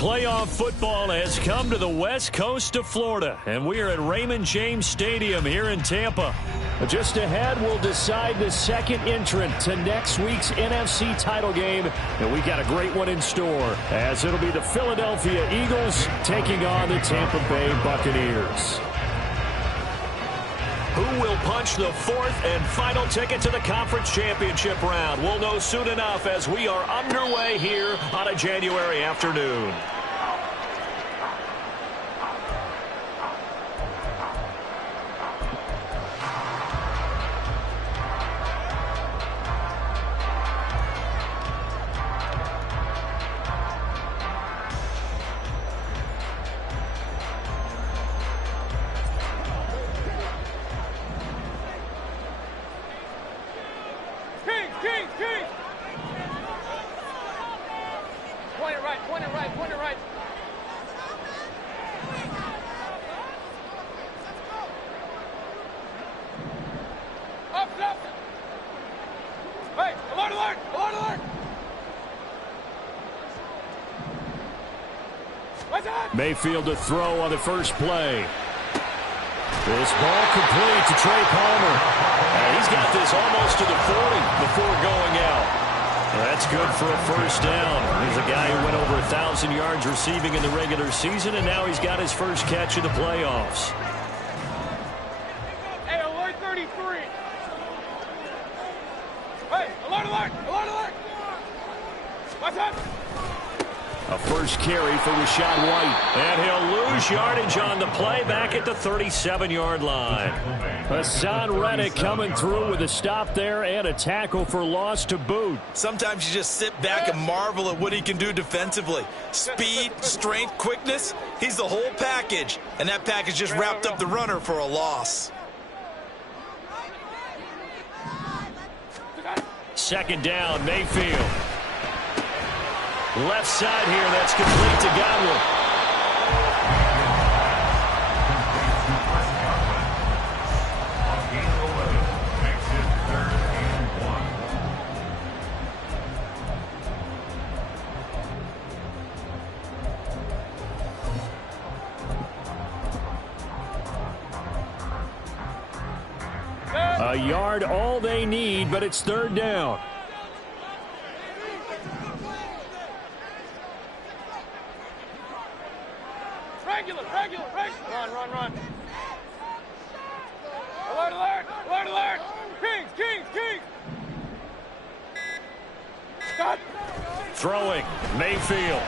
Playoff football has come to the west coast of Florida, and we are at Raymond James Stadium here in Tampa. Just ahead, we'll decide the second entrant to next week's NFC title game, and we got a great one in store, as it'll be the Philadelphia Eagles taking on the Tampa Bay Buccaneers. Who will punch the fourth and final ticket to the conference championship round? We'll know soon enough as we are underway here on a January afternoon. Mayfield to throw on the first play. This ball complete to Trey Palmer. And he's got this almost to the 40 before going out. That's good for a first down. He's a guy who went over 1,000 yards receiving in the regular season, and now he's got his first catch in the playoffs. Hey, alert 33. Hey, alert, alert, alert, alert. What's up? A first carry for Rachaad White. And he'll lose yardage on the play back at the 37-yard line. Hassan Reddick coming through with a stop there and a tackle for loss to boot. Sometimes you just sit back and marvel at what he can do defensively. Speed, strength, quickness. He's the whole package. And that package just wrapped up the runner for a loss. Second down, Mayfield. Left side here, that's complete to Godwin. A yard, all they need, but it's third down. Run. Alert, alert, alert, alert. Kings. Stop. Throwing, Mayfield.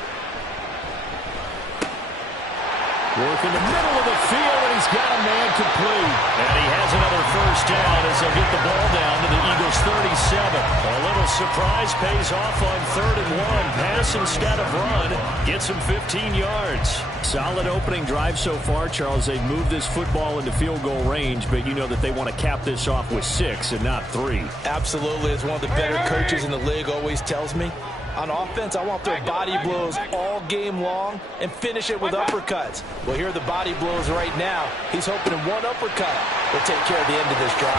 Work in the middle of the field, and he's got a man complete. And he has another first down as they'll get the ball down to the Eagles' 37. A little surprise pays off on 3rd and 1. Pass instead of run. Gets him 15 yards. Solid opening drive so far, Charles. They've moved this football into field goal range, but you know that they want to cap this off with 6 and not 3. Absolutely. As one of the better coaches in the league always tells me, on offense, I want their body blows all game long and finish it with uppercuts. Well, here are the body blows right now. He's hoping in one uppercut will take care of the end of this drive.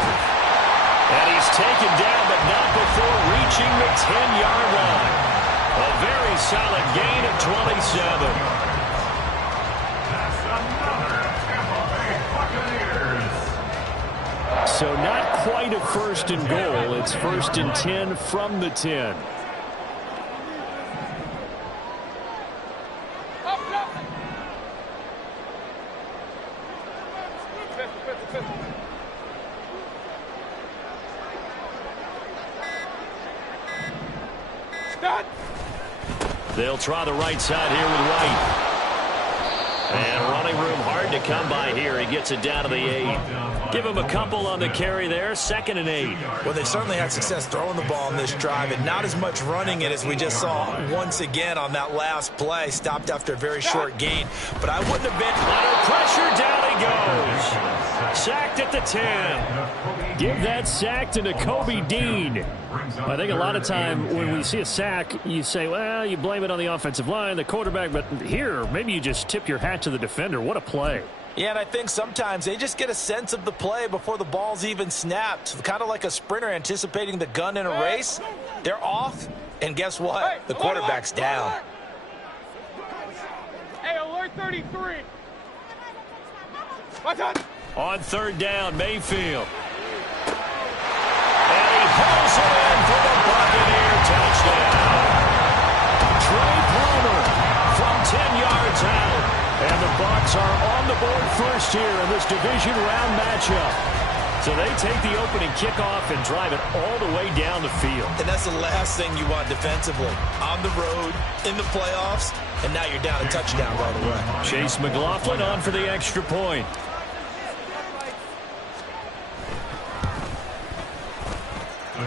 And he's taken down, but not before reaching the 10-yard line. A very solid gain of 27. So not quite a first and goal. It's 1st and 10 from the 10. They'll try the right side here with White. And running room hard to come by here. He gets it down to the 8. Give him a couple on the carry there. 2nd and 8. Well, they certainly had success throwing the ball in this drive and not as much running it as we just saw once again on that last play. Stopped after a very short gain. But I wouldn't have been under pressure. Down he goes. Sacked at the 10. Give that sack to Nakobe Dean. I think a lot of time when we see a sack, you say, well, you blame it on the offensive line, the quarterback, but here, maybe you just tip your hat to the defender. What a play. Yeah, and I think sometimes they just get a sense of the play before the ball's even snapped. Kind of like a sprinter anticipating the gun in a race. They're off, and guess what? The quarterback's down. 33. Watch out. On third down, Mayfield. And he hauls it in for the Buccaneer touchdown. Trey Palmer from 10 yards out. And the Bucs are on the board first here in this division round matchup. So they take the opening kickoff and drive it all the way down the field. And that's the last thing you want defensively. On the road, in the playoffs, and now you're down a touchdown right away. Chase McLaughlin on for the extra point.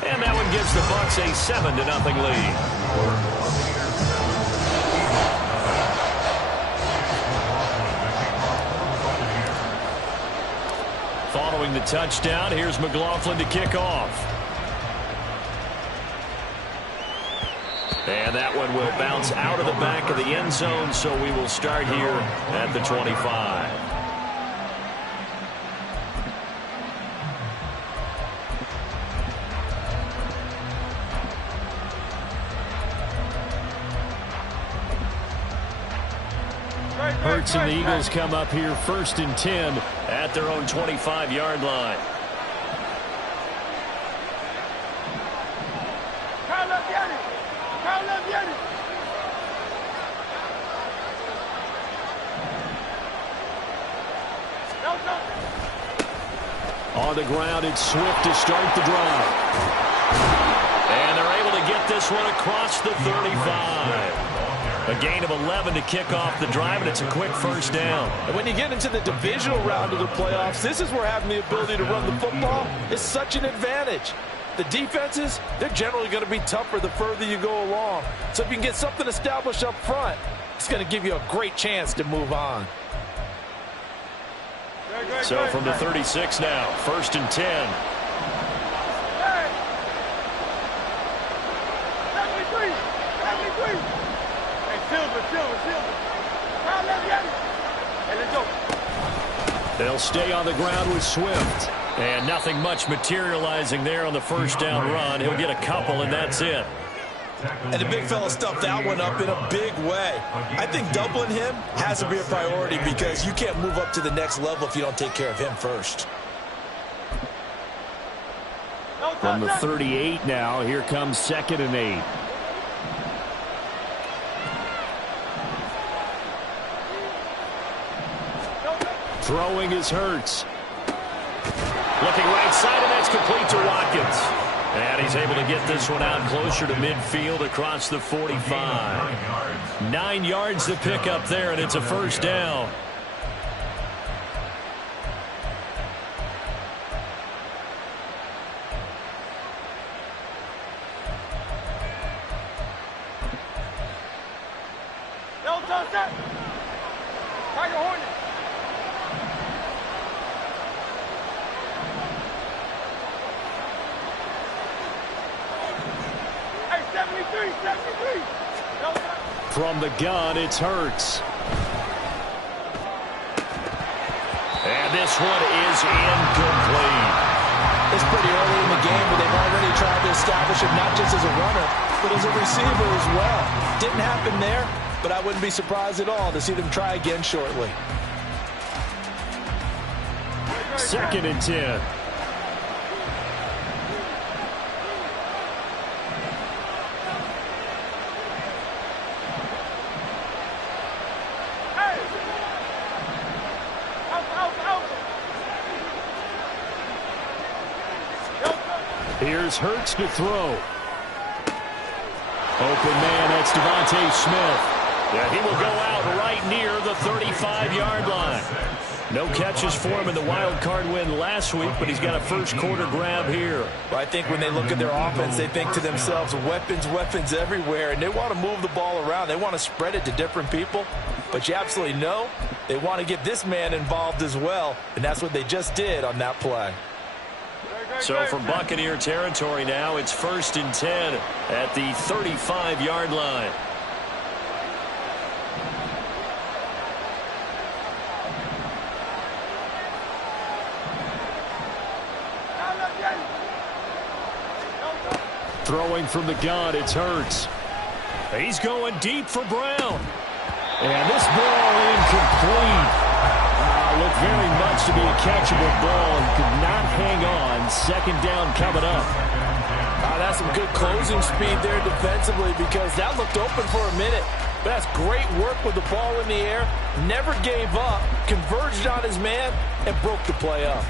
And that one gives the Bucs a 7-0 lead. Following the touchdown, here's McLaughlin to kick off. And that one will bounce out of the back of the end zone, so we will start here at the 25. Hurts and the Eagles come up here 1st and 10 at their own 25-yard line. On the ground, it's Swift to start the drive. And they're able to get this one across the 35. A gain of 11 to kick off the drive, and it's a quick first down. And when you get into the divisional round of the playoffs, this is where having the ability to run the football is such an advantage. The defenses, they're generally going to be tougher the further you go along. So if you can get something established up front, it's going to give you a great chance to move on. So from the 36 now, 1st and 10. They'll stay on the ground with Swift. And nothing much materializing there on the first down run. He'll get a couple, and that's it. And the big fella stuffed that one up in a big way. I think doubling him has to be a priority because you can't move up to the next level if you don't take care of him first. From the 38 now, here comes 2nd and 8. Throwing is Hurts. Looking right side, and that's complete to Watkins. And he's able to get this one out closer to midfield across the 45. 9 yards to pick up there, and it's a first down. From the gun, it's Hurts. And this one is incomplete. It's pretty early in the game, but they've already tried to establish him not just as a runner, but as a receiver as well. Didn't happen there, but I wouldn't be surprised at all to see them try again shortly. 2nd and 10. Here's Hurts to throw. Open man, that's Devontae Smith. Yeah, he will go out right near the 35-yard line. No catches for him in the wild card win last week, but he's got a first quarter grab here. Well, I think when they look at their offense, they think to themselves, weapons, weapons everywhere, and they want to move the ball around. They want to spread it to different people, but you absolutely know they want to get this man involved as well, and that's what they just did on that play. So from Buccaneer territory now, it's 1st and 10 at the 35-yard line. Throwing from the gun, it's Hurts. He's going deep for Brown. And this ball incomplete. Looked very much to be a catchable ball and could not hang on. Second down coming up. That's some good closing speed there defensively because that looked open for a minute. But that's great work with the ball in the air. Never gave up, converged on his man, and broke the play up.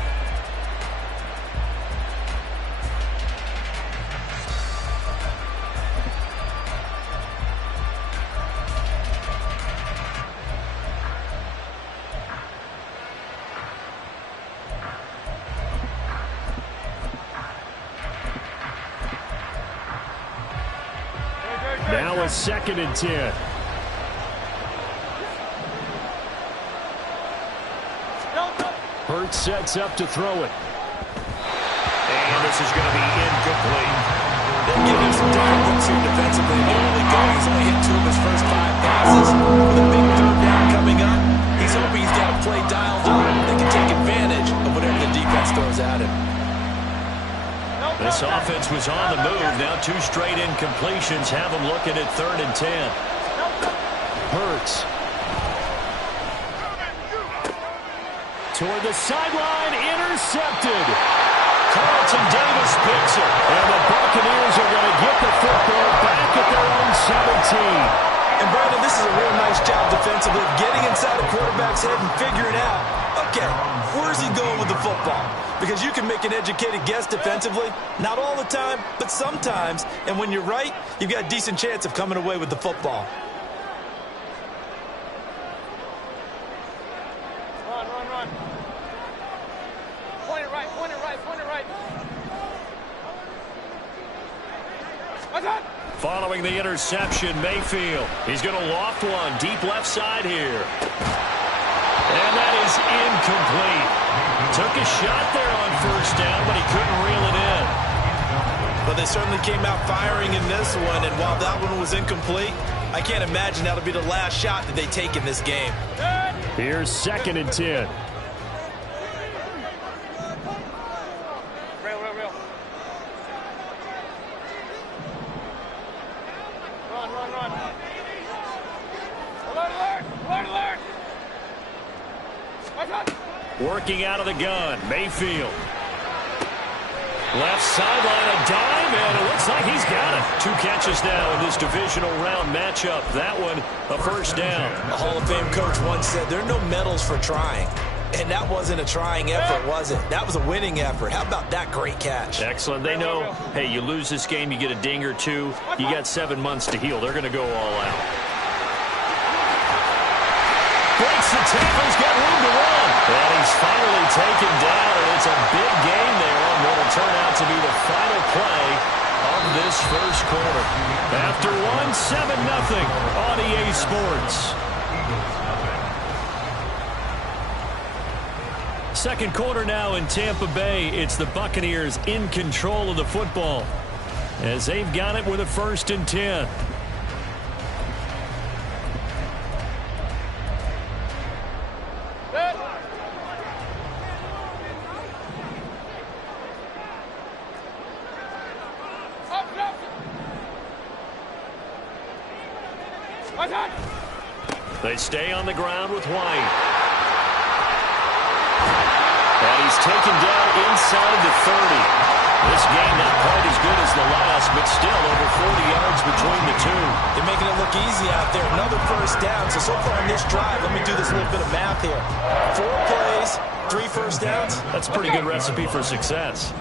Now a 2nd and 10. Hurts sets up to throw it. And this is going to be incomplete. They're giving some different looks here defensively. They're only going. He's only hit 2 of his first 5 passes. With a big 3rd down coming up, he's hoping he's got a play dialed up that can take advantage of whatever the defense throws at him. This offense was on the move. Now 2 straight incompletions have them looking at 3rd and 10. Hurts. Toward the sideline, intercepted. Carlton Davis picks it. And the Buccaneers are going to get the football back at their own 17. And Brandon, this is a real nice job defensively of getting inside the quarterback's head and figuring out, okay, where's he going with the football? Because you can make an educated guess defensively, not all the time, but sometimes. And when you're right, you've got a decent chance of coming away with the football. Run. Point it right. Following the interception, Mayfield. He's going to loft one deep left side here. And that is incomplete. Took a shot there on 1st down, but he couldn't reel it in. But they certainly came out firing in this one, and while that one was incomplete, I can't imagine that'll be the last shot that they take in this game. Here's 2nd and 10. Real. Run. Alert. Working out of the gun, Mayfield. Left sideline, a dive, and it looks like he's got it. 2 catches now in this divisional round matchup. That one, a 1st down. A Hall of Fame coach once said, there are no medals for trying. And that wasn't a trying effort, was it? That was a winning effort. How about that great catch? Excellent. They know, hey, you lose this game, you get a ding or 2. You got 7 months to heal. They're going to go all out. Breaks the tackle. He's got room to run. And he's finally taken down, and it's a big gain there on what will turn out to be the final play of this 1st quarter. After 7-0 on EA Sports. 2nd quarter now in Tampa Bay. It's the Buccaneers in control of the football as they've got it with a 1st and 10. They stay on the ground with White. And he's taken down inside the 30. This game not quite as good as the last, but still over 40 yards between the 2. They're making it look easy out there. Another 1st down. So far on this drive, let me do this little bit of math here. 4 plays, 3 1st downs. That's a pretty good recipe for success.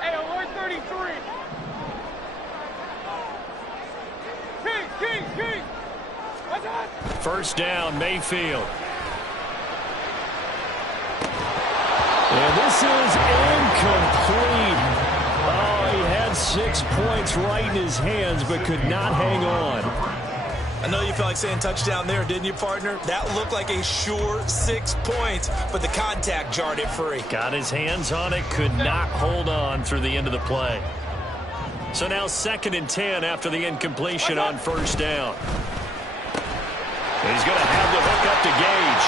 Hey, alert 33. King. 1st down, Mayfield. And this is incomplete. Oh, he had 6 points right in his hands, but could not hang on. I know you felt like saying touchdown there, didn't you, partner? That looked like a sure 6 points, but the contact jarred it free. Got his hands on it, could not hold on through the end of the play. So now 2nd and 10 after the incompletion on 1st down. He's going to have to hook up to Gage.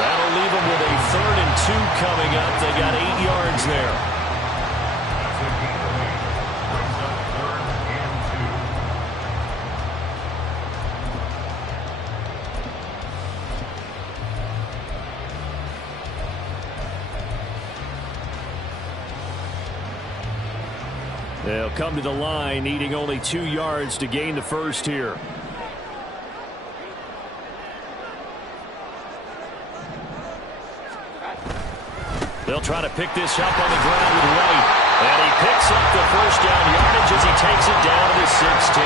That'll leave him with a 3rd and 2 coming up. They got 8 yards there. They'll come to the line, needing only 2 yards to gain the first here. They'll try to pick this up on the ground with White. And he picks up the first down yardage as he takes it down to the 16.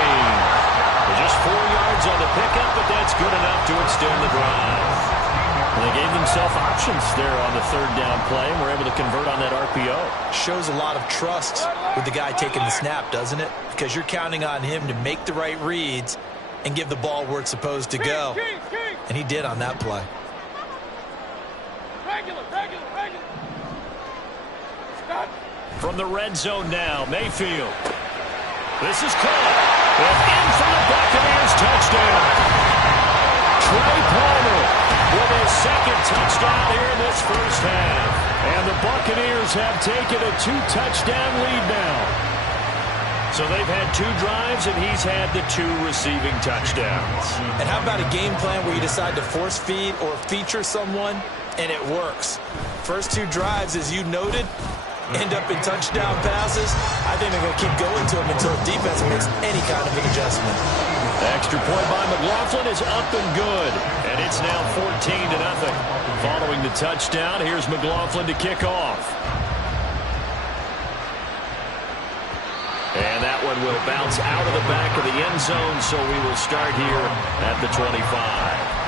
Just 4 yards on the pickup, but that's good enough to extend the drive. And they gave themselves options there on the 3rd down play and were able to convert on that RPO. Shows a lot of trust with the guy taking the snap, doesn't it? Because you're counting on him to make the right reads and give the ball where it's supposed to go. And he did on that play. From the red zone now, Mayfield. This is caught. And in for the Buccaneers touchdown. Trey Palmer with his 2nd touchdown here in this first half. And the Buccaneers have taken a 2-touchdown lead now. So they've had 2 drives, and he's had the 2 receiving touchdowns. And how about a game plan where you decide to force feed or feature someone, and it works? First 2 drives, as you noted, end up in touchdown passes. I think they're going to keep going to him until the defense makes any kind of an adjustment. The extra point by McLaughlin is up and good. And it's now 14-0. Following the touchdown, here's McLaughlin to kick off. And that one will bounce out of the back of the end zone, so we will start here at the 25.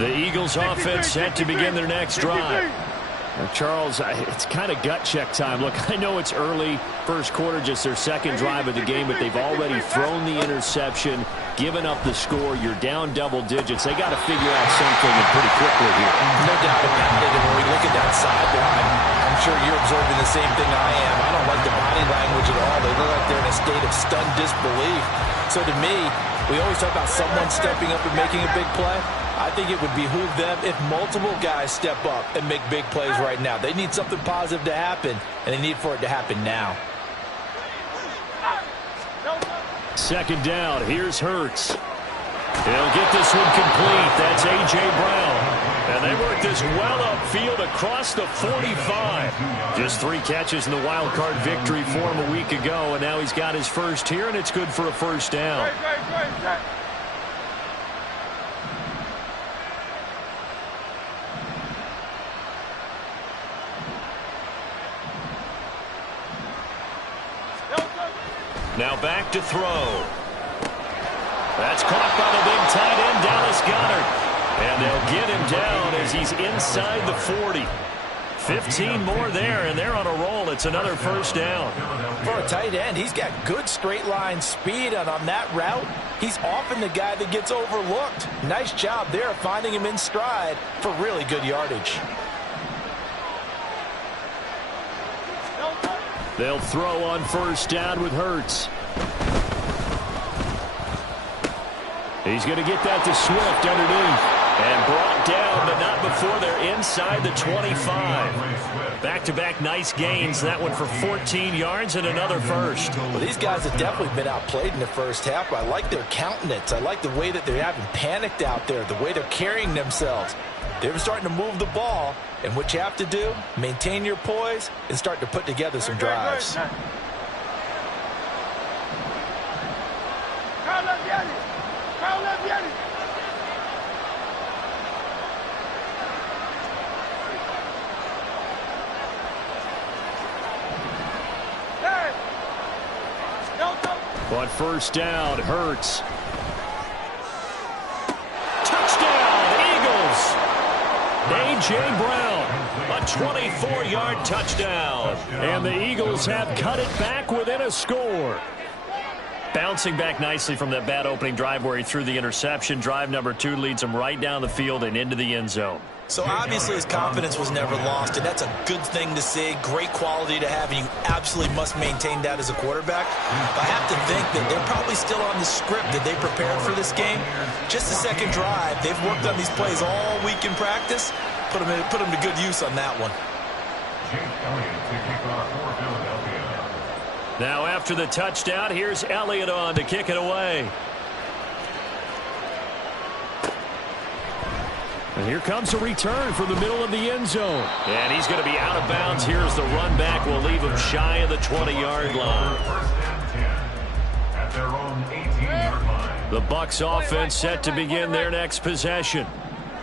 The Eagles offense set to begin their next drive. Charles, it's kind of gut check time. Look, I know it's early, first quarter, just their 2nd drive of the game, but they've already thrown the interception, given up the score. You're down double digits. They got to figure out something pretty quickly here. No doubt about it. And when we look at that sideline, I'm sure you're observing the same thing I am. I don't like the body language at all. They look like they're in a state of stunned disbelief. So to me, we always talk about someone stepping up and making a big play. I think it would behoove them if multiple guys step up and make big plays right now. They need something positive to happen, and they need for it to happen now. 2nd down. Here's Hurts. He'll get this one complete. That's A.J. Brown. And they work this well upfield across the 45. Just 3 catches in the wild card victory for him a week ago, and now he's got his first here, and it's good for a first down. Now back to throw. That's caught by the big tight end, Dallas Goedert. And they'll get him down as he's inside the 40. 15 more there, and they're on a roll. It's another first down. For a tight end, he's got good straight line speed, and on that route, he's often the guy that gets overlooked. Nice job there finding him in stride for really good yardage. They'll throw on first down with Hurts. He's going to get that to Swift underneath. And brought down, but not before they're inside the 25. Back-to-back nice gains. That one for 14 yards and another first. Well, these guys have definitely been outplayed in the first half, but I like their countenance. I like the way that they're having panicked out there, the way they're carrying themselves. They're starting to move the ball, and what you have to do, maintain your poise and start to put together some drives. On first down, Hurts. Touchdown, Eagles! A.J. Brown, a 24-yard touchdown. And the Eagles have cut it back within a score. Bouncing back nicely from that bad opening drive where he threw the interception. Drive number 2 leads him right down the field and into the end zone. So obviously his confidence was never lost, and that's a good thing to see, great quality to have, and you absolutely must maintain that as a quarterback. But I have to think that they're probably still on the script that they prepared for this game. Just the second drive, they've worked on these plays all week in practice. Put them to good use on that one. Chase Elliott to kick off for Philadelphia. Now after the touchdown, here's Elliott on to kick it away. And here comes a return from the middle of the end zone. And he's going to be out of bounds. Here's the run back. Will leave him shy of the 20-yard line. At their own 18-yard line. The Bucs offense set to begin their next possession.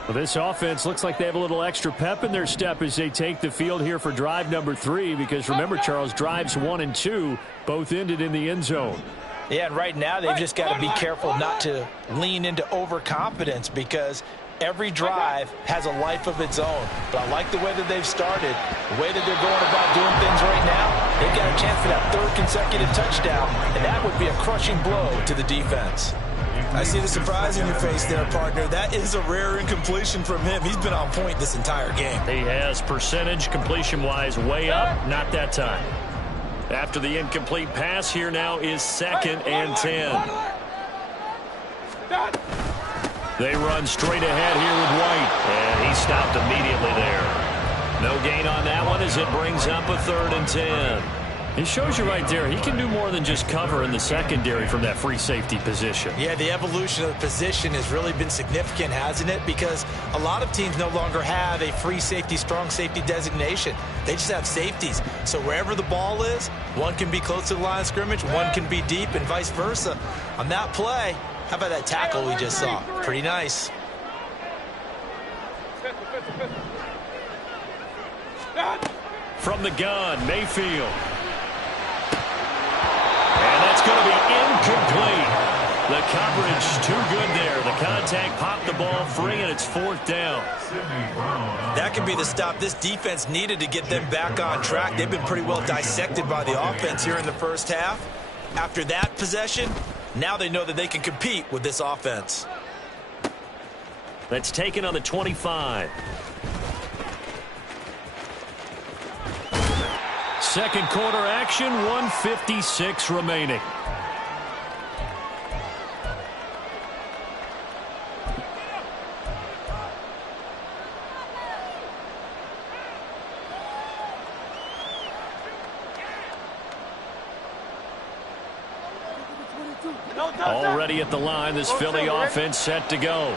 Well, this offense looks like they have a little extra pep in their step as they take the field here for drive number 3. Because remember, Charles, drives 1 and 2 both ended in the end zone. Yeah, and right now they've just got to be careful not to lean into overconfidence because every drive has a life of its own. But I like the way that they've started, the way that they're going about doing things right now. They've got a chance for that 3rd consecutive touchdown, and that would be a crushing blow to the defense. I see the surprise in your face there, partner. That is a rare incompletion from him. He's been on point this entire game. He has percentage completion-wise way up, not that time. After the incomplete pass, here now is 2nd and 10. They run straight ahead here with White, and he stopped immediately there. No gain on that one as it brings up a 3rd and 10. He shows you right there, he can do more than just cover in the secondary from that free safety position. Yeah, the evolution of the position has really been significant, hasn't it? Because a lot of teams no longer have a free safety, strong safety designation. They just have safeties. So wherever the ball is, one can be close to the line of scrimmage, one can be deep, and vice versa. On that play, how about that tackle we just saw? Pretty nice. From the gun, Mayfield. And that's going to be incomplete. The coverage too good there. The contact popped the ball free, and it's 4th down. That could be the stop this defense needed to get them back on track. They've been pretty well dissected by the offense here in the first half. After that possession, now they know that they can compete with this offense. That's taken on the 25. Second quarter action, 1:56 remaining. Already at the line, this Philly offense set to go.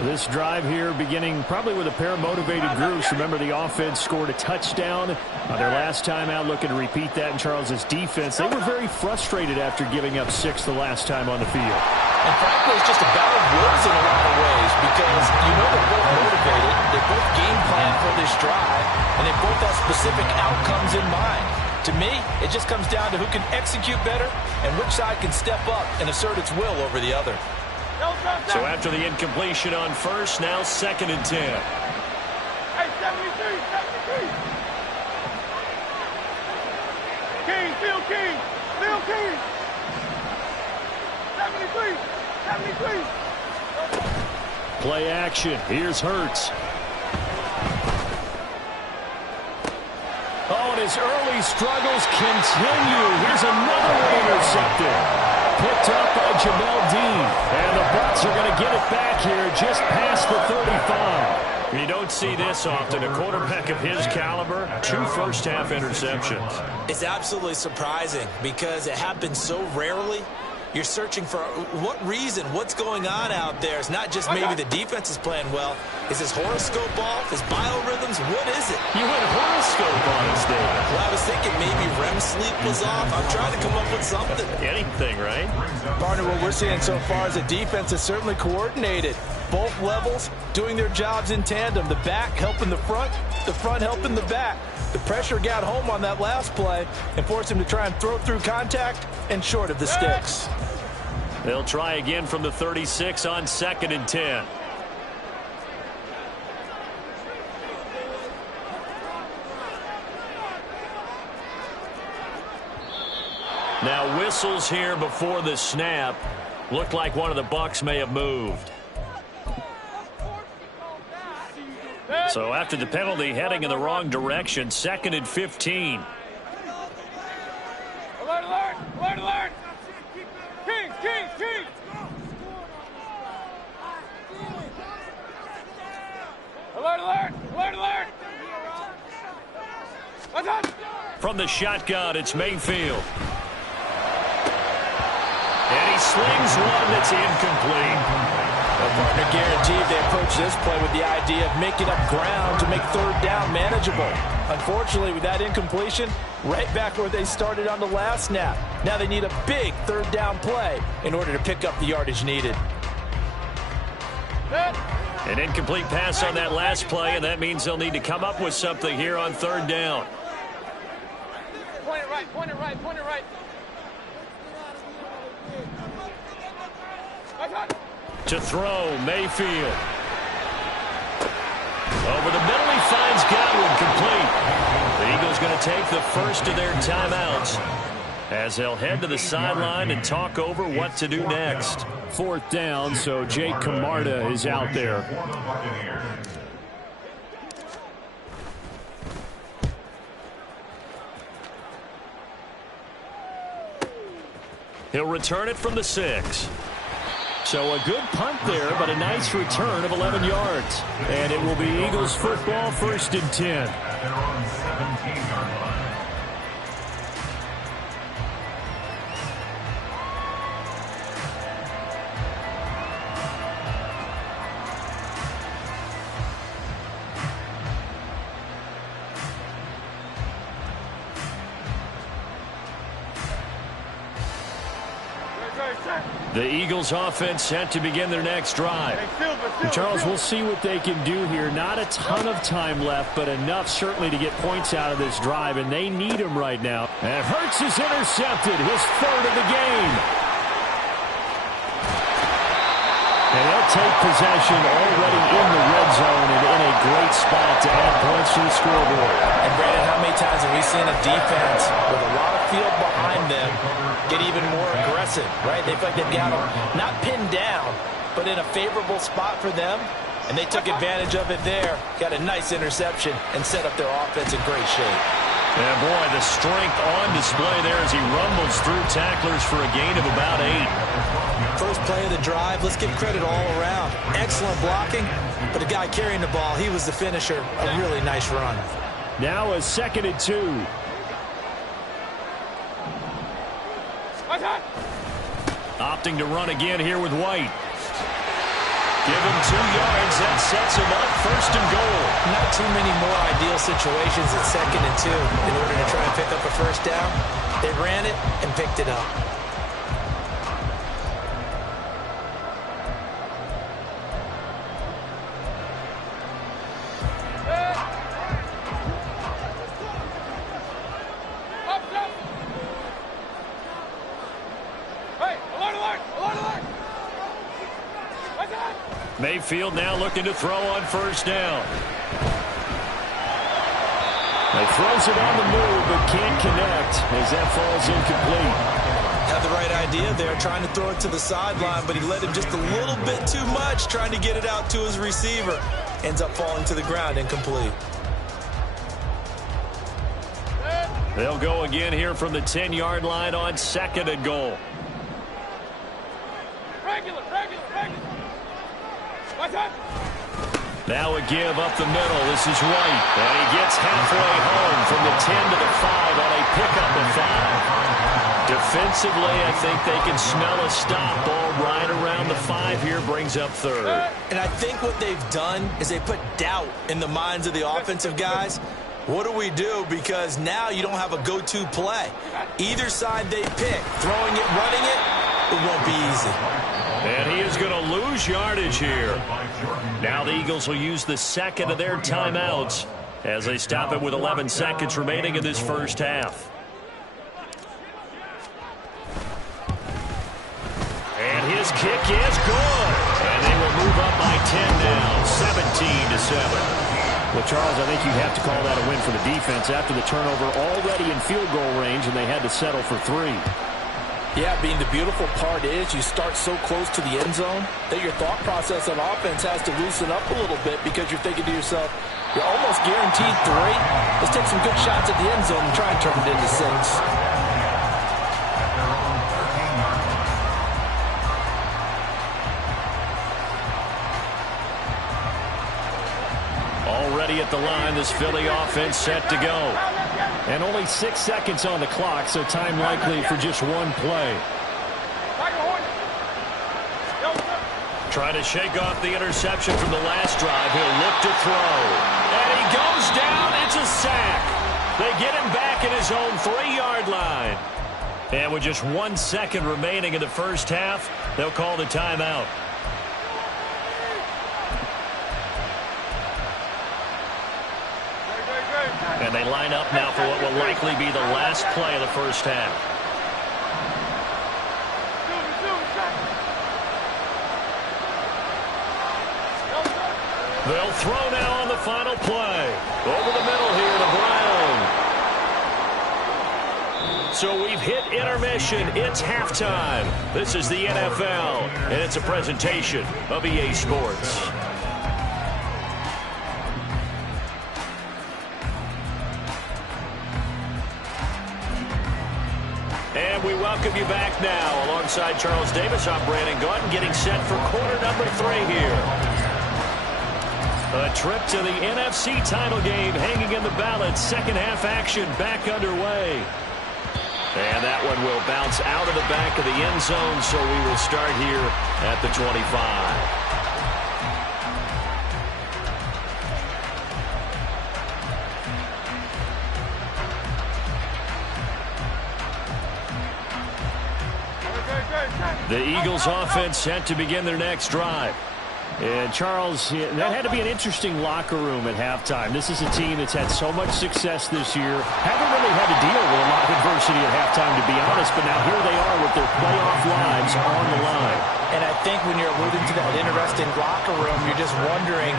This drive here beginning probably with a pair of motivated groups. Remember, the offense scored a touchdown their last time out. Looking to repeat that in Charles's defense. They were very frustrated after giving up 6 the last time on the field. And frankly, it's just a battle of wills in a lot of ways because you know they're both motivated. They both game plan for this drive, and they both have specific outcomes in mind. To me, it just comes down to who can execute better and which side can step up and assert its will over the other. So after the incompletion on first, now 2nd and 10. Hey, 73, 73. King, Phil King, Phil King. 73, 73. Play action. Here's Hurts. Oh, and his early struggles continue. Here's another one intercepted. Picked up by Jamel Dean. And the Bucs are going to get it back here just past the 35. You don't see this often. A quarterback of his caliber, 2 first-half interceptions. It's absolutely surprising because it happens so rarely. You're searching for what reason, what's going on out there. It's not just maybe the defense is playing well. Is his horoscope off? His biorhythms? What is it? You had a horoscope on us, David. Well, I was thinking maybe REM sleep was off. I'm trying to come up with something. Anything, right? Partner, what we're seeing so far is the defense is certainly coordinated. Both levels doing their jobs in tandem. The back helping the front helping the back. The pressure got home on that last play and forced him to try and throw through contact and short of the sticks. They'll try again from the 36 on 2nd and 10. Now whistles here before the snap. Looked like one of the Bucs may have moved. So after the penalty, heading in the wrong direction, 2nd and 15. Alert, alert, alert, alert. Kings, Kings, Kings. Alert, alert, alert, alert. From the shotgun, it's Mayfield. slings one that's incomplete. Well, partner, guaranteed they approach this play with the idea of making up ground to make third down manageable. Unfortunately, with that incompletion, right back where they started on the last snap. Now they need a big third down play in order to pick up the yardage needed. An incomplete pass on that last play, and that means they'll need to come up with something here on third down. Point it right, point it right, point it right. To throw, Mayfield. Over the middle, he finds Godwin complete. The Eagles going to take the first of their timeouts as they'll head to the sideline and talk over what to do next. Fourth down, so Jake Camarda is out there. He'll return it from the 6. So a good punt there, but a nice return of 11 yards. And it will be Eagles football, 1st and 10. At their own 17-yard line. The Eagles offense set to begin their next drive. And Charles, we'll see what they can do here. Not a ton of time left, but enough certainly to get points out of this drive, and they need them right now. And Hurts is intercepted, his 3rd of the game. And they'll take possession already in the red zone and in a great spot to add points to the scoreboard. And Brandon, how many times have we seen a defense with a lot of field behind them get even more aggressive, right? They feel like they've got them not pinned down, but in a favorable spot for them, and they took advantage of it there, got a nice interception, and set up their offense in great shape. Yeah, boy, the strength on display there as he rumbles through tacklers for a gain of about 8. First play of the drive, let's give credit all around. Excellent blocking, but the guy carrying the ball, he was the finisher. A really nice run. Now a 2nd and 2. Opting to run again here with White. Give him 2 yards. That sets him up 1st and goal. Not too many more ideal situations at 2nd and 2 in order to try and pick up a first down. They ran it and picked it up. Mayfield now looking to throw on 1st down. He throws it on the move, but can't connect as that falls incomplete. Had the right idea there, trying to throw it to the sideline, but he let him just a little bit too much, trying to get it out to his receiver. Ends up falling to the ground, incomplete. They'll go again here from the 10-yard line on 2nd and goal. Regular. Now a give up the middle. This is White. And he gets halfway home from the 10 to the 5 on a pickup of 5. Defensively, I think they can smell a stop. Ball right around the 5 here, brings up 3rd. And I think what they've done is they put doubt in the minds of the offensive guys. What do we do? Because now you don't have a go-to play. Either side they pick, throwing it, running it, it won't be easy. And he is going to lose yardage here. Now the Eagles will use the 2nd of their timeouts as they stop it with 11 seconds remaining in this first half. And his kick is good. And they will move up by 10 now, 17-7. Well, Charles, I think you have to call that a win for the defense after the turnover already in field goal range, and they had to settle for 3. Yeah, Bean, the beautiful part is you start so close to the end zone that your thought process on offense has to loosen up a little bit because you're thinking to yourself, you're almost guaranteed 3. Let's take some good shots at the end zone and try and turn it into 6. Already at the line, this Philly offense set to go. And only 6 seconds on the clock, so time likely for just one play. Trying to shake off the interception from the last drive. He'll look to throw. And he goes down. It's a sack. They get him back at his own 3-yard line. And with just 1 second remaining in the first half, they'll call the timeout. And they line up now for what will likely be the last play of the first half. They'll throw now on the final play. Over the middle here to Brown. So we've hit intermission. It's halftime. This is the NFL, and it's a presentation of EA Sports. And we welcome you back now. Alongside Charles Davis, I'm Brandon Gaudin, getting set for quarter number 3 here. A trip to the NFC title game hanging in the balance. Second half action back underway. And that one will bounce out of the back of the end zone, so we will start here at the 25. The Eagles offense set to begin their next drive. And, Charles, that had to be an interesting locker room at halftime. This is a team that's had so much success this year. Haven't really had to deal with a lot of adversity at halftime, to be honest. But now here they are with their playoff lives on the line. And I think when you're alluding to that interesting locker room, you're just wondering,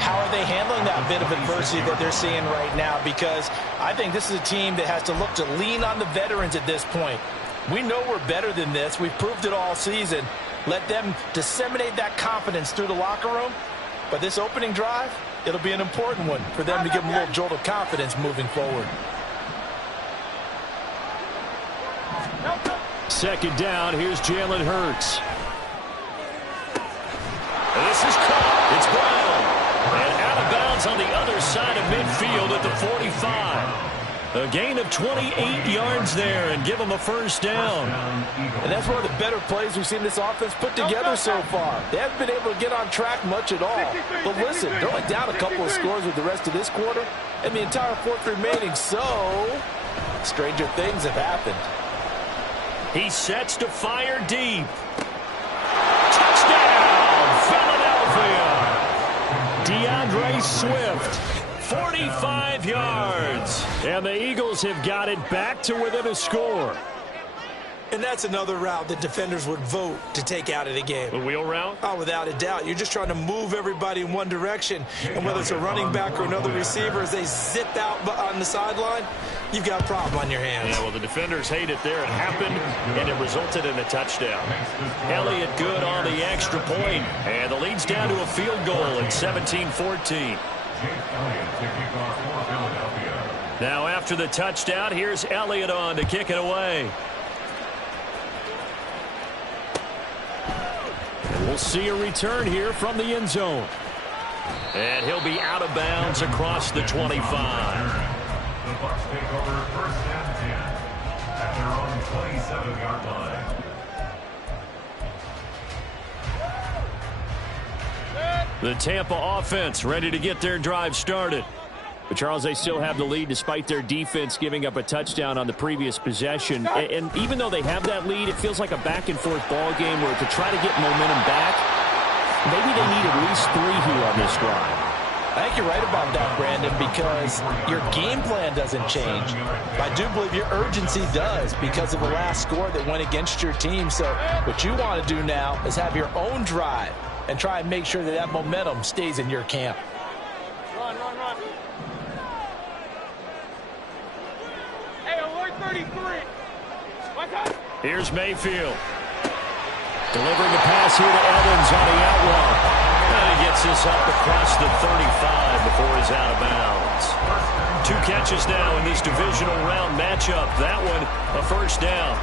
how are they handling that bit of adversity that they're seeing right now? Because I think this is a team that has to look to lean on the veterans at this point. We know we're better than this. We've proved it all season. Let them disseminate that confidence through the locker room. But this opening drive, it'll be an important one for them to give them a little jolt of confidence moving forward. Second down, here's Jalen Hurts. And this is caught. It's Brown. And out of bounds on the other side of midfield at the 45. A gain of 28 yards there and give them a first down. And that's one of the better plays we've seen this offense put together so far. They haven't been able to get on track much at all. But listen, they're only down a couple of scores with the rest of this quarter and the entire fourth remaining. So, stranger things have happened. He sets to fire deep. Touchdown, Philadelphia. DeAndre Swift. 45 yards. And the Eagles have got it back to within a score. And that's another route that defenders would vote to take out of the game. The wheel route? Oh, without a doubt. You're just trying to move everybody in one direction. And whether it's a running back or another receiver, as they zip out on the sideline, you've got a problem on your hands. Yeah, well, the defenders hate it there. It happened, and it resulted in a touchdown. Elliott good on the extra point. And the lead's down to a field goal at 17-14. Now after the touchdown, here's Elliott on to kick it away. And we'll see a return here from the end zone. And he'll be out of bounds across the 25. The Bucs take over first and 10 at their own 27-yard line. The Tampa offense ready to get their drive started. But, Charles, they still have the lead despite their defense giving up a touchdown on the previous possession. And even though they have that lead, it feels like a back-and-forth ball game where to try to get momentum back, maybe they need at least 3 here on this drive. I think you're right about that, Brandon, because your game plan doesn't change. I do believe your urgency does because of the last score that went against your team. So what you want to do now is have your own drive and try and make sure that that momentum stays in your camp. Run. Hey, alert 33. Here's Mayfield. Delivering the pass here to Evans on the out route. And he gets this up across the 35 before he's out of bounds. 2 catches now in this divisional round matchup. That one, a first down.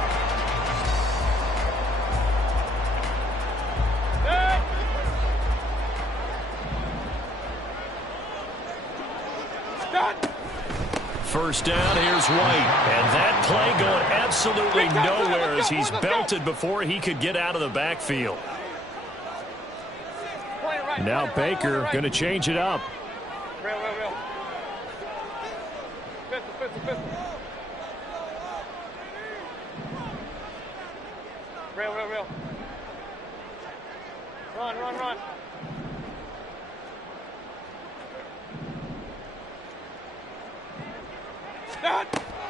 First down, here's White. And that play going absolutely nowhere as he's belted before he could get out of the backfield. Now Baker going to change it up. Real. Pistol. Real. Run.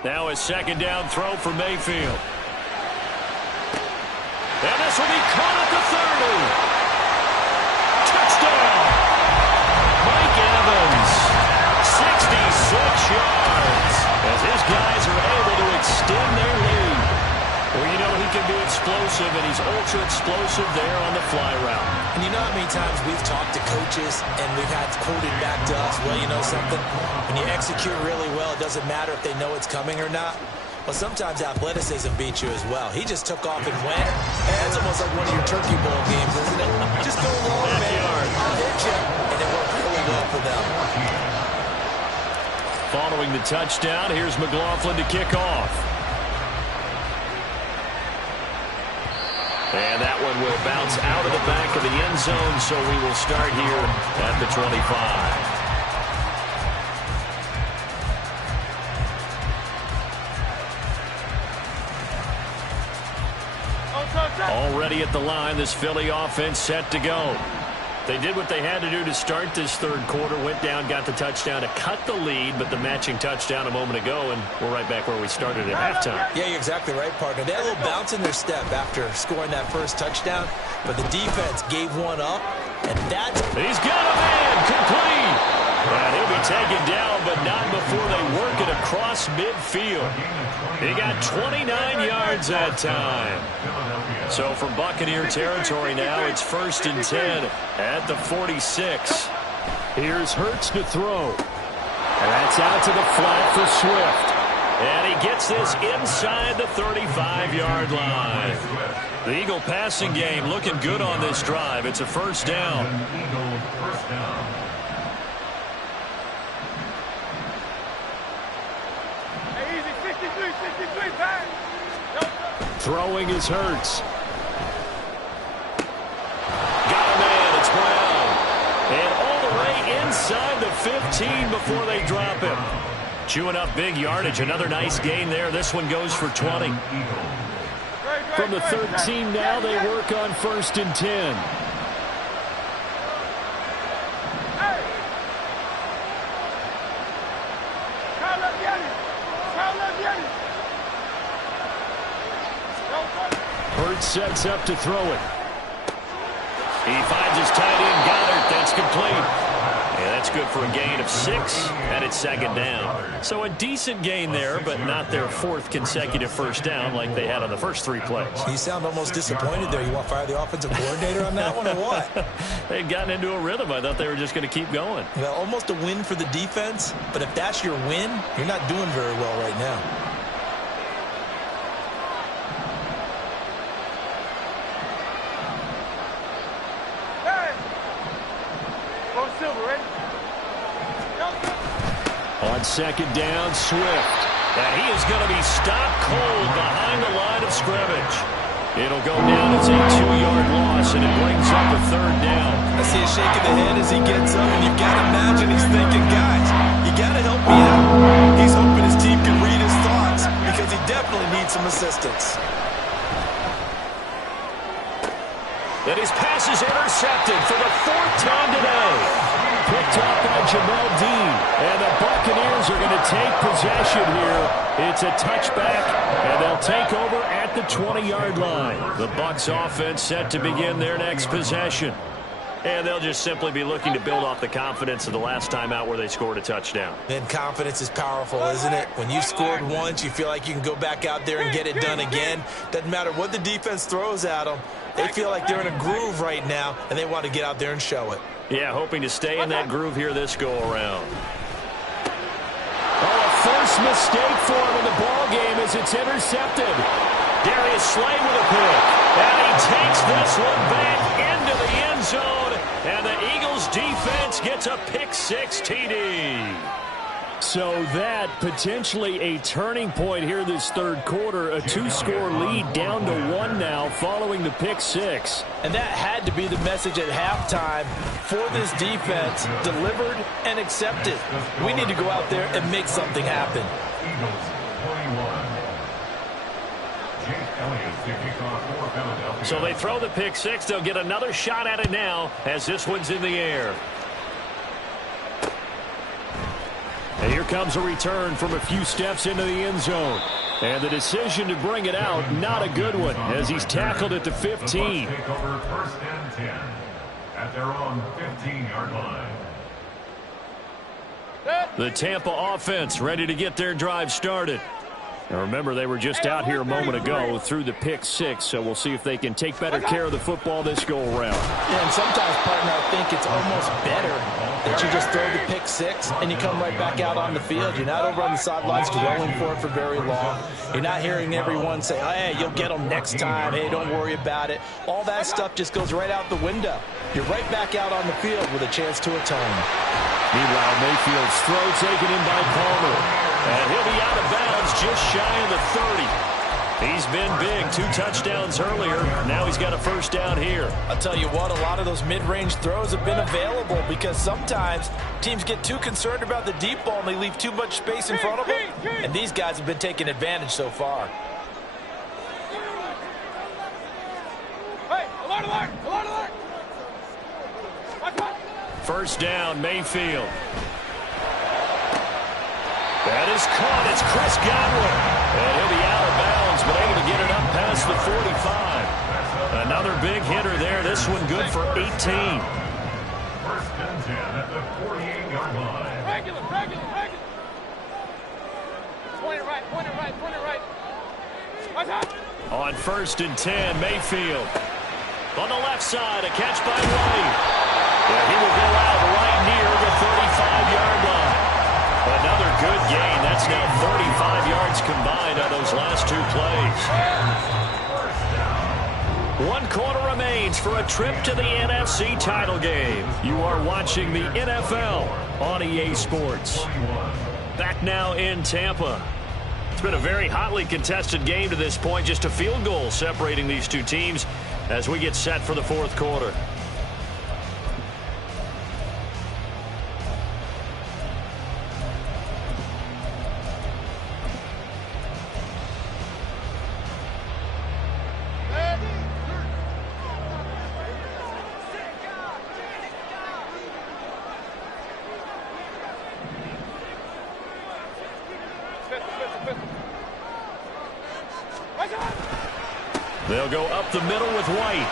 Now a second down throw for Mayfield. And this will be caught at the 30. Touchdown! Mike Evans, 66 yards, as his guys are able to extend their lead. Well, you know he can be explosive, and he's ultra explosive there on the fly route. And you know how many times we've talked to coaches and we've had quoted back to us, well, you know something? When you execute really well, it doesn't matter if they know it's coming or not. Well, sometimes athleticism beats you as well. He just took off and went. And it's almost like one of your Turkey Bowl games, isn't it? Just go long, man. I'll hit you. And it worked really well for them. Following the touchdown, here's McLaughlin to kick off. And that one will bounce out of the back of the end zone, so we will start here at the 25. Already at the line, this Philly offense set to go. They did what they had to do to start this third quarter, went down, got the touchdown to cut the lead, but the matching touchdown a moment ago, and we're right back where we started at halftime. Yeah, you're exactly right, partner. They had a little bounce in their step after scoring that first touchdown, but the defense gave one up, and that's... He's got a man, complete! And he'll be taken down, but not before they work it across midfield. He got 29 yards that time. So from Buccaneer territory now, it's 1st and 10 at the 46. Here's Hurts to throw. And that's out to the flat for Swift. And he gets this inside the 35-yard line. The Eagle passing game looking good on this drive. It's a first down. Hey, easy, 63, back. Throwing is Hurts. Got a man, it's Brown. And all the way inside the 15 before they drop him. Chewing up big yardage, another nice gain there. This one goes for 20. From the 13 now, they work on 1st and 10. Hurts sets up to throw it. He finds his tight end, Goddard. That's complete. Yeah, that's good for a gain of 6, and it's second down. So a decent gain there, but not their 4th consecutive first down like they had on the first 3 plays. You sound almost disappointed there. You want to fire the offensive coordinator on that one or what? They'd gotten into a rhythm. I thought they were just going to keep going. Well, almost a win for the defense, but if that's your win, you're not doing very well right now. On second down, Swift. And he is going to be stopped cold behind the line of scrimmage. It'll go down as a 2-yard loss, and it brings up a third down. I see a shake of the head as he gets up, and you've got to imagine he's thinking, guys, you got to help me out. He's hoping his team can read his thoughts because he definitely needs some assistance. And his pass is intercepted for the 4th time today. Picked up by Jamel Dean. And the Buccaneers are going to take possession here. It's a touchback, and they'll take over at the 20-yard line. The Bucs offense set to begin their next possession. And they'll just simply be looking to build off the confidence of the last time out where they scored a touchdown. And confidence is powerful, isn't it? When you've scored once, you feel like you can go back out there and get it done again. Doesn't matter what the defense throws at them. They feel like they're in a groove right now, and they want to get out there and show it. Yeah, hoping to stay in that groove here this go-around. Oh, a first mistake for him in the ball game as it's intercepted. Darius Slay with a pick. And he takes this one back into the end zone. And the Eagles defense gets a pick-6 TD. So that potentially a turning point here this third quarter. A 2-score lead down to 1 now following the pick six. And that had to be the message at halftime for this defense. Delivered and accepted. We need to go out there and make something happen. Eagles 21. Jake Elliott to kick off for Philadelphia. So they throw the pick six. They'll get another shot at it now as this one's in the air. And here comes a return from a few steps into the end zone. And the decision to bring it out, not a good one, as he's tackled at the 15. Take over first and 10 at their own 15-yard line. The Tampa offense ready to get their drive started. Now remember, they were just out here a moment ago through the pick six, so we'll see if they can take better care of the football this go-around. Yeah, and sometimes, partner, I think it's almost better that you just throw the pick six and you come right back out on the field. You're not over on the sidelines dwelling for it for very long. You're not hearing everyone say, oh, hey, you'll get them next time. Hey, don't worry about it. All that stuff just goes right out the window. You're right back out on the field with a chance to atone. Meanwhile, Mayfield's throw taken in by Palmer. And he'll be out of bounds just shy of the 30. He's been big. 2 touchdowns earlier. Now he's got a first down here. I'll tell you what, a lot of those mid-range throws have been available because sometimes teams get too concerned about the deep ball and they leave too much space in front of them. And these guys have been taking advantage so far. Hey, alert, alert, alert, alert. First down, Mayfield. That is caught. It's Chris Godwin. And he'll be out of bounds, but able to get it up past the 45. Another big hitter there. This one good for 18. First and 10 at the 48-yard line. Regular. Point it right. On first and 10, Mayfield. On the left side, a catch by White. Yeah, he will go out right near the 35-yard line. Another good gain. That's now 35 yards combined on those last 2 plays. 1 quarter remains for a trip to the NFC title game. You are watching the NFL on EA Sports. Back now in Tampa. It's been a very hotly contested game to this point. Just a field goal separating these 2 teams as we get set for the fourth quarter. They'll go up the middle with White.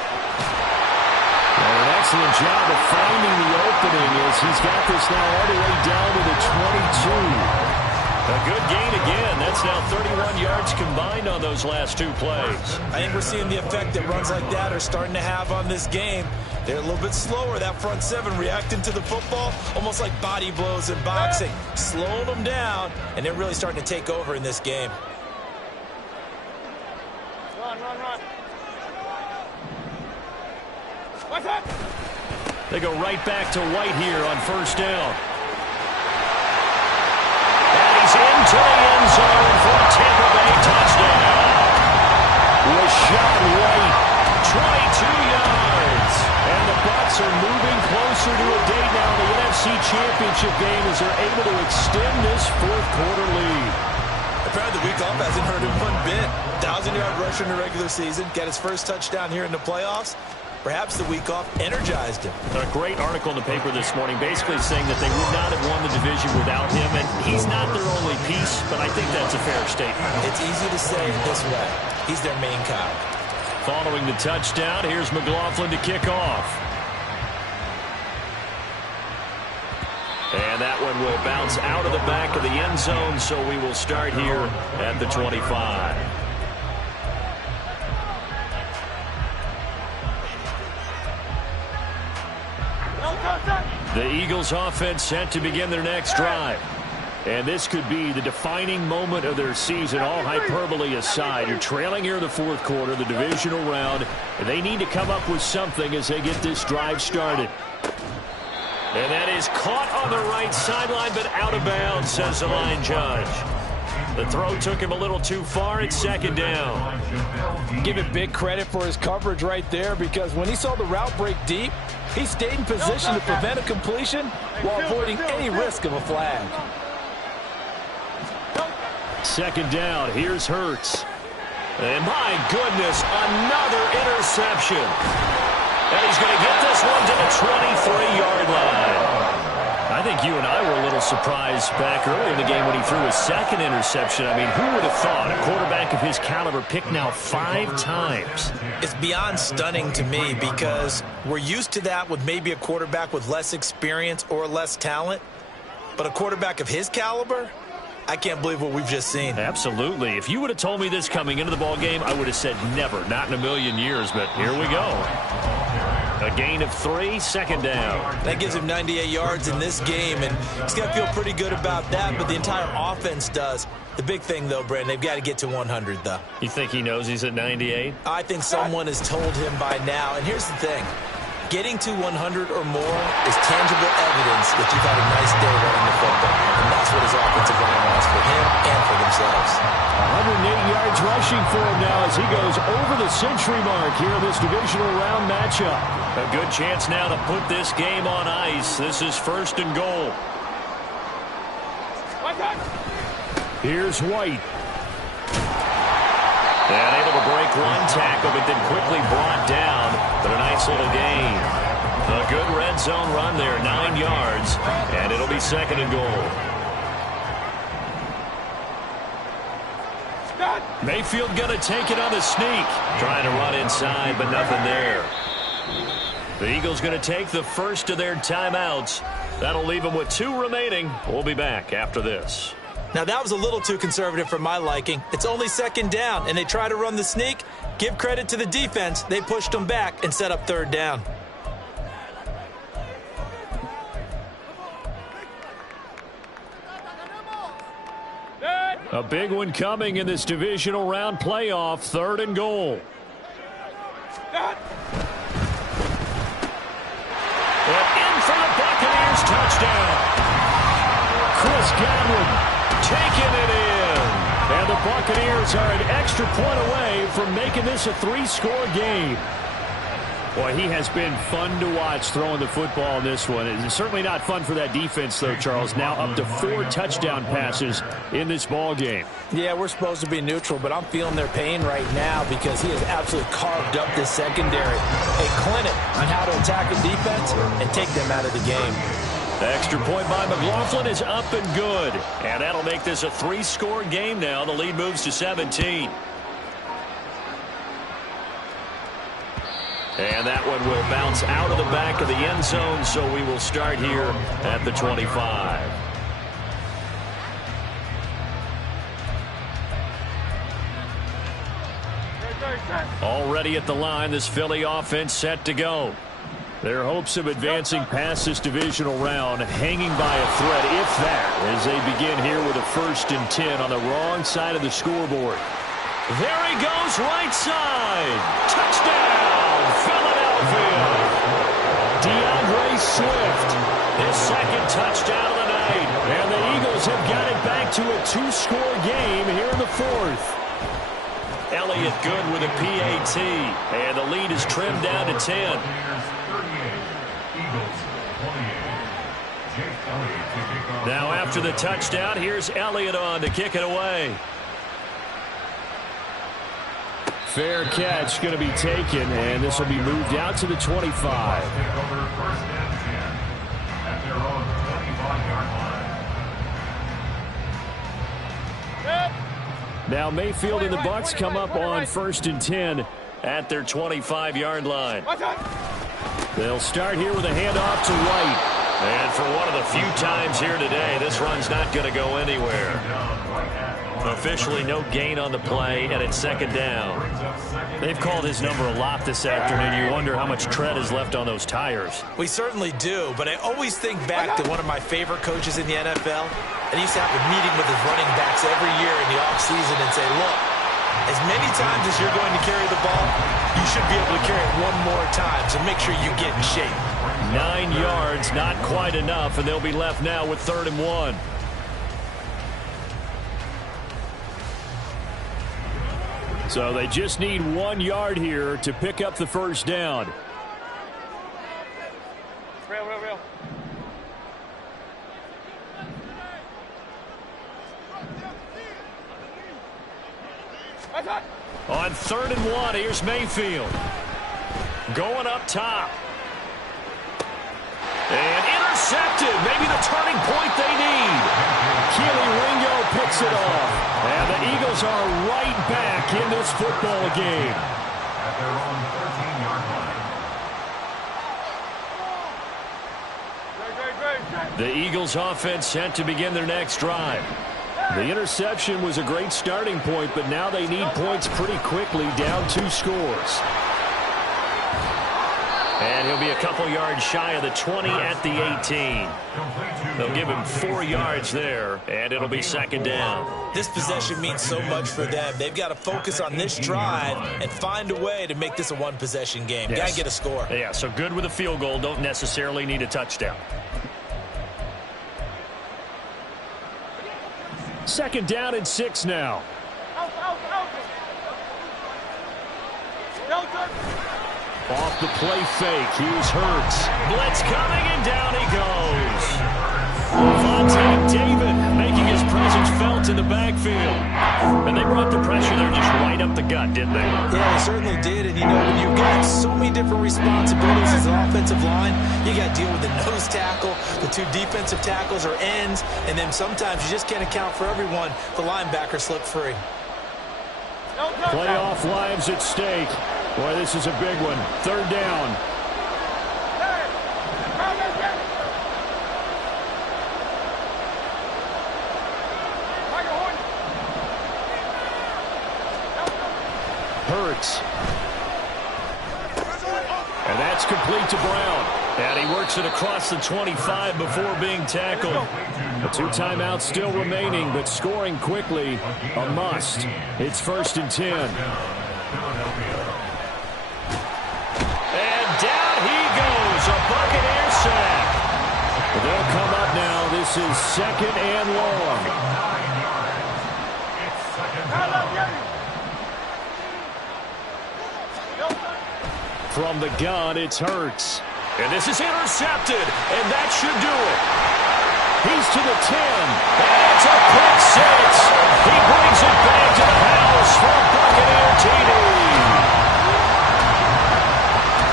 And an excellent job of finding the opening as he's got this now all the way down to the 22. A good gain again. That's now 31 yards combined on those last 2 plays. I think we're seeing the effect that runs like that are starting to have on this game. They're a little bit slower, that front 7, reacting to the football, almost like body blows in boxing. Slowing them down, and they're really starting to take over in this game. Run. They go right back to White here on first down. And he's into the end zone for a Tampa Bay touchdown. Rashad White, 22 yards. And the Bucs are moving closer to a date now in the NFC Championship game as they're able to extend this fourth quarter lead. Apparently the week off hasn't hurt him one bit. 1,000-yard rusher in the regular season, get his first touchdown here in the playoffs. Perhaps the week off energized him. A great article in the paper this morning basically saying that they would not have won the division without him, and he's not their only piece, but I think that's a fair statement. It's easy to say it this way. He's their main cog. Following the touchdown, here's McLaughlin to kick off. And that one will bounce out of the back of the end zone, so we will start here at the 25. The Eagles offense set to begin their next drive. And this could be the defining moment of their season, all hyperbole aside. You're trailing here in the fourth quarter, the divisional round, and they need to come up with something as they get this drive started. And that is caught on the right sideline, but out of bounds, says the line judge. The throw took him a little too far. It's second down. Give it big credit for his coverage right there, because when he saw the route break deep, he stayed in position to prevent a completion while avoiding any risk of a flag. Second down. Here's Hurts. And my goodness, another interception. And he's going to get this one to the 23-yard line. I think you and I were a little surprised back early in the game when he threw his second interception. I mean, who would have thought a quarterback of his caliber picked now 5 times? It's beyond stunning to me, because we're used to that with maybe a quarterback with less experience or less talent. But a quarterback of his caliber, I can't believe what we've just seen. Absolutely. If you would have told me this coming into the ball game, I would have said never, not in a million years, but here we go. A gain of 3, second down. That gives him 98 yards in this game, and he's got to feel pretty good about that, but the entire offense does. The big thing, though, Brandon, they've got to get to 100, though. You think he knows he's at 98? I think someone has told him by now, and here's the thing. Getting to 100 or more is tangible evidence that you've had a nice day running the football, and that's what his offensive line wants for him and for themselves. 108 yards rushing for him now as he goes over the century mark here in this divisional round matchup. A good chance now to put this game on ice. This is first and goal. Here's White. And able to break one tackle, but then quickly brought down. But a nice little gain. A good red zone run there, 9 yards. And it'll be second and goal. Mayfield going to take it on the sneak. Trying to run inside, but nothing there. The Eagles going to take the first of their timeouts. That'll leave them with 2 remaining. We'll be back after this. Now, that was a little too conservative for my liking. It's only second down, and they try to run the sneak. Give credit to the defense. They pushed them back and set up third down. A big one coming in this divisional round playoff, third and goal. And in for the Buccaneers, touchdown. Chris Godwin taking it in. And the Buccaneers are an extra point away from making this a 3-score game. Boy, he has been fun to watch throwing the football in this one. It's certainly not fun for that defense, though, Charles. Now up to 4 touchdown passes in this ball game. Yeah, we're supposed to be neutral, but I'm feeling their pain right now because he has absolutely carved up this secondary. A clinic on how to attack a defense and take them out of the game. The extra point by McLaughlin is up and good. And that'll make this a 3-score game now. The lead moves to 17. And that one will bounce out of the back of the end zone, so we will start here at the 25. Already at the line, this Philly offense set to go. Their hopes of advancing past this divisional round hanging by a thread, if that, as they begin here with a 1st and 10 on the wrong side of the scoreboard. There he goes, right side. Touchdown, Philadelphia. DeAndre Swift, his 2nd touchdown of the night. And the Eagles have got it back to a 2-score game here in the 4th. Elliott good with a PAT. And the lead is trimmed down to 10. Now after the touchdown, here's Elliott on to kick it away. Fair catch going to be taken, and this will be moved out to the 25. Now Mayfield and the Bucs come up on 1st and 10 at their 25-yard line. They'll start here with a handoff to White. And for one of the few times here today, this run's not going to go anywhere. Officially no gain on the play, and it's 2nd down. They've called his number a lot this afternoon. You wonder how much tread is left on those tires. We certainly do, but I always think back to one of my favorite coaches in the NFL. And he used to have a meeting with his running backs every year in the offseason and say, look, As many times as you're going to carry the ball, you should be able to carry it one more time, so make sure you get in shape. 9 yards, not quite enough, and they'll be left now with 3rd and 1. So they just need 1 yard here to pick up the first down. Real. On 3rd and 1, here's Mayfield. Going up top. And intercepted. Maybe the turning point they need. Keely Ringo picks it off. And the Eagles are right back in this football game. At their own 13-yard line. The Eagles offense set to begin their next drive. The interception was a great starting point, but now they need points pretty quickly, down 2 scores. And he'll be a couple yards shy of the 20 at the 18. They'll give him 4 yards there, and it'll be 2nd down. This possession means so much for them. They've got to focus on this drive and find a way to make this a one-possession game. Yes. Got to get a score. Yeah, so good with a field goal. Don't necessarily need a touchdown. 2nd down and 6 now. Off the play fake. Here's Hurts. Blitz coming, and down he goes. Vontae David making his presence felt in the backfield. And they brought the pressure there just right up the gut, didn't they? Yeah, they certainly did. And, you know, when you've got so many different responsibilities as an offensive line, you got to deal with the nose tackle, the 2 defensive tackles or ends, and then sometimes you just can't account for everyone. The linebacker slipped free. Playoff lives at stake. Boy, this is a big one. 3rd down. Hurts. And that's complete to Brown. And he works it across the 25 before being tackled. The 2 timeouts still remaining, but scoring quickly, a must. It's 1st and 10. And down he goes, a Buccaneer sack. They'll come up now. This is 2nd and long. From the gun, it's Hurts. And this is intercepted, and that should do it. He's to the 10, and it's a pick 6. He brings it back to the house for a Buccaneer TD.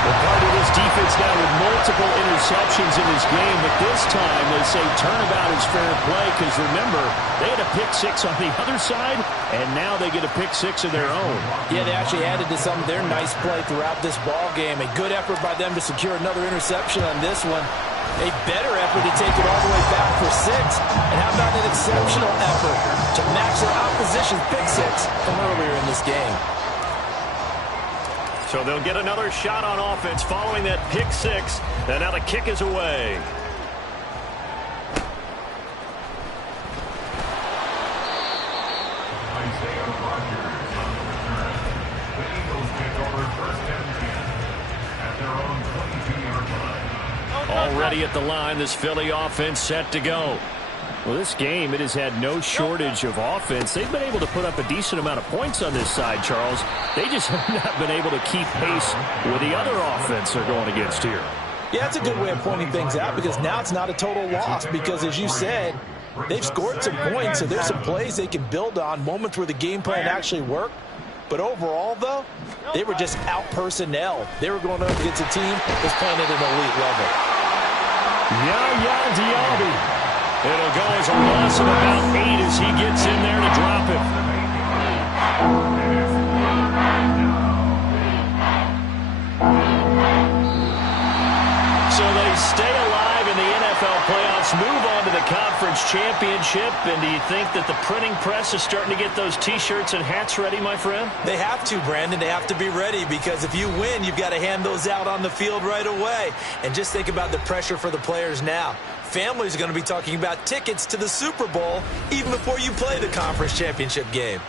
Well, part of this defense now with multiple interceptions in this game, but this time they say turnabout is fair play because, remember, they had a pick 6 on the other side, and now they get a pick 6 of their own. Yeah, they actually added to some of their nice play throughout this ball game. A good effort by them to secure another interception on this one. A better effort to take it all the way back for 6. And how about an exceptional effort to match their opposition's pick 6 from earlier in this game. So they'll get another shot on offense following that pick 6. And now the kick is away. Already at the line, this Philly offense set to go. Well, this game, it has had no shortage of offense. They've been able to put up a decent amount of points on this side, Charles. They just have not been able to keep pace with the other offense they're going against here. Yeah, that's a good way of pointing things out because now it's not a total loss because, as you said, they've scored some points, so there's some plays they can build on, moments where the game plan actually worked. But overall, though, they were just out-personnel. They were going up against a team that was playing at an elite level. Yaya Diaby. It'll go as a loss of about 8 as he gets in there to drop it. So they stay alive in the NFL playoffs, move on to the conference championship. And do you think that the printing press is starting to get those T-shirts and hats ready, my friend? They have to, Brandon. They have to be ready because if you win, you've got to hand those out on the field right away. And just think about the pressure for the players now. Families are going to be talking about tickets to the Super Bowl even before you play the conference championship game.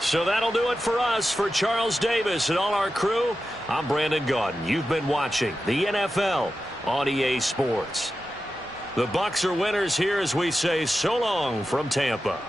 So that'll do it for us. For Charles Davis and all our crew, I'm Brandon Gaudin. You've been watching the NFL on EA Sports. The Bucs are winners here as we say so long from Tampa.